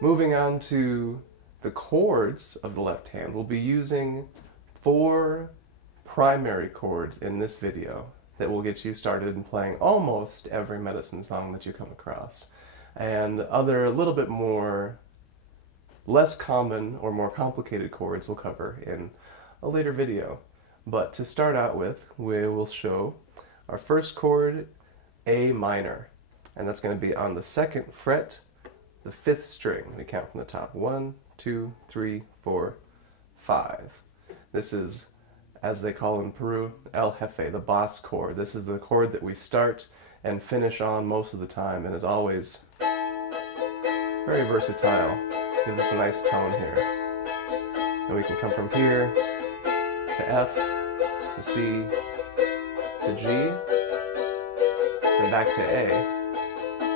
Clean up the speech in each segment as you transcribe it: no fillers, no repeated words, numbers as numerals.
Moving on to the chords of the left hand, we'll be using 4 primary chords in this video that will get you started in playing almost every medicine song that you come across. And other a little bit more less common or more complicated chords we'll cover in a later video. But to start out with, we will show our first chord, A minor. And that's going to be on the 2nd fret, the 5th string. We count from the top. 1, 2, 3, 4, 5. This is, as they call in Peru, El Jefe, the boss chord. This is the chord that we start and finish on most of the time and is always very versatile. Gives us a nice tone here. And we can come from here to F, to C, to G, and back to A.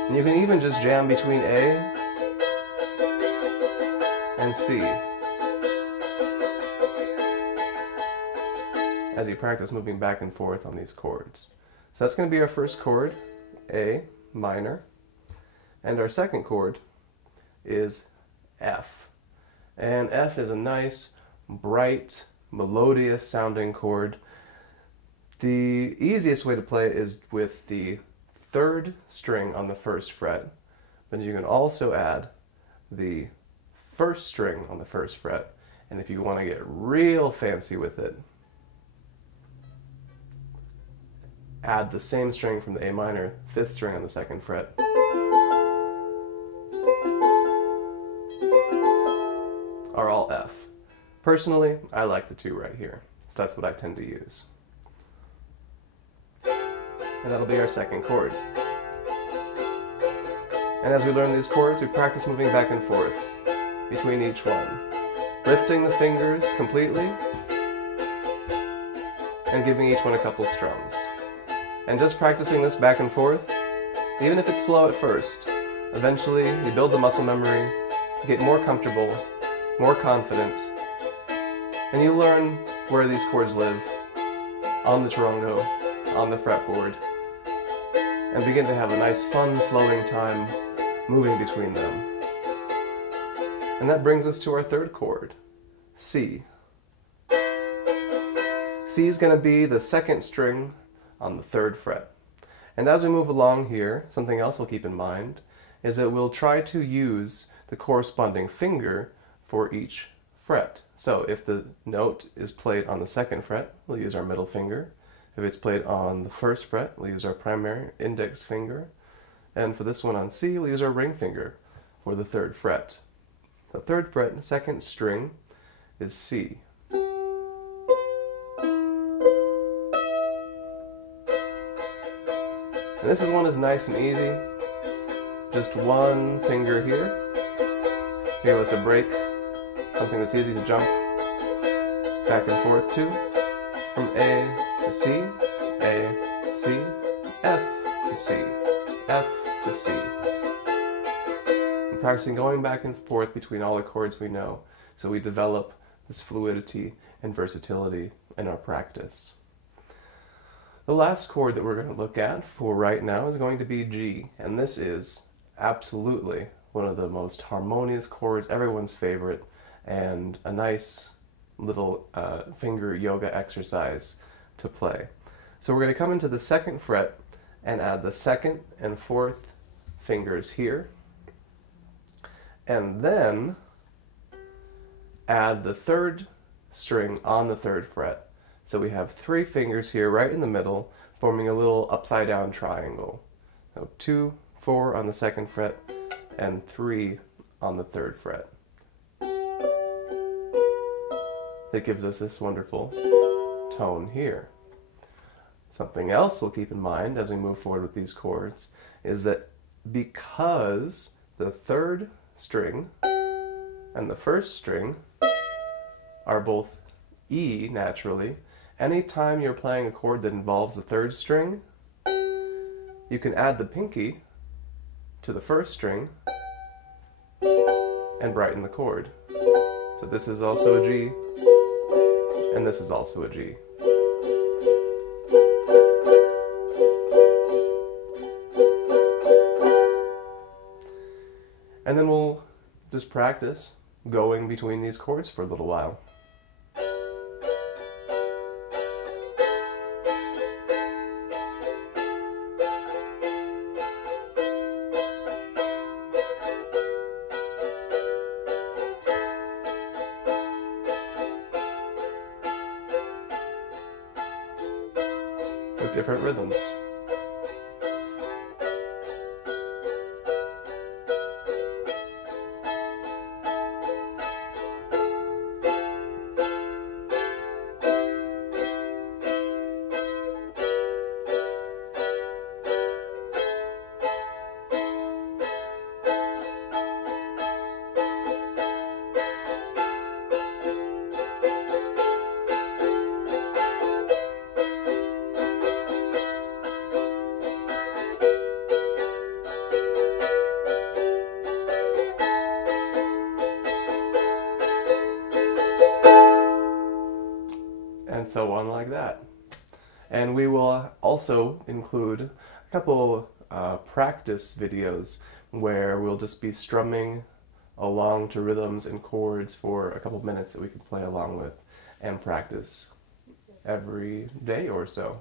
And you can even just jam between A and C as you practice moving back and forth on these chords. So that's going to be our first chord, A minor. And our second chord is F. And F is a nice, bright, melodious sounding chord. The easiest way to play it is with the 3rd string on the 1st fret, but you can also add the 1st string on the 1st fret, and if you want to get real fancy with it, add the same string from the A minor, 5th string on the 2nd fret. Are all F. Personally, I like the 2 right here, so that's what I tend to use. And that'll be our second chord. And as we learn these chords, we practice moving back and forth between each one, lifting the fingers completely and giving each one a couple strums. And just practicing this back and forth, even if it's slow at first, eventually you build the muscle memory, get more comfortable, more confident, and you learn where these chords live on the charango, on the fretboard, and begin to have a nice fun flowing time moving between them. And that brings us to our third chord, C. C is going to be the 2nd string on the 3rd fret. And as we move along here, something else we'll keep in mind is that we'll try to use the corresponding finger for each fret. So if the note is played on the 2nd fret, we'll use our middle finger. If it's played on the 1st fret, we'll use our primary index finger. And for this one on C, we'll use our ring finger for the 3rd fret. The 3rd fret, 2nd string, is C. And this one is nice and easy. Just one finger here. Give us a break. Something that's easy to jump back and forth to. From A to C, A, C, F to C, F to C. And practicing going back and forth between all the chords we know, so we develop this fluidity and versatility in our practice. The last chord that we're going to look at for right now is going to be G, and this is absolutely one of the most harmonious chords, everyone's favorite, and a nice little finger yoga exercise to play. So we're going to come into the 2nd fret and add the 2nd and 4th fingers here, and then add the 3rd string on the 3rd fret. So we have 3 fingers here right in the middle, forming a little upside down triangle. So 2, 4 on the 2nd fret, and 3 on the 3rd fret. That gives us this wonderful tone here. Something else we'll keep in mind as we move forward with these chords is that because the 3rd string and the 1st string are both E naturally, anytime you're playing a chord that involves the 3rd string, you can add the pinky to the 1st string and brighten the chord. So this is also a G, and this is also a G. And then we'll just practice going between these chords for a little while. With different rhythms. And so on like that. And we will also include a couple practice videos where we'll just be strumming along to rhythms and chords for a couple minutes that we can play along with and practice every day or so.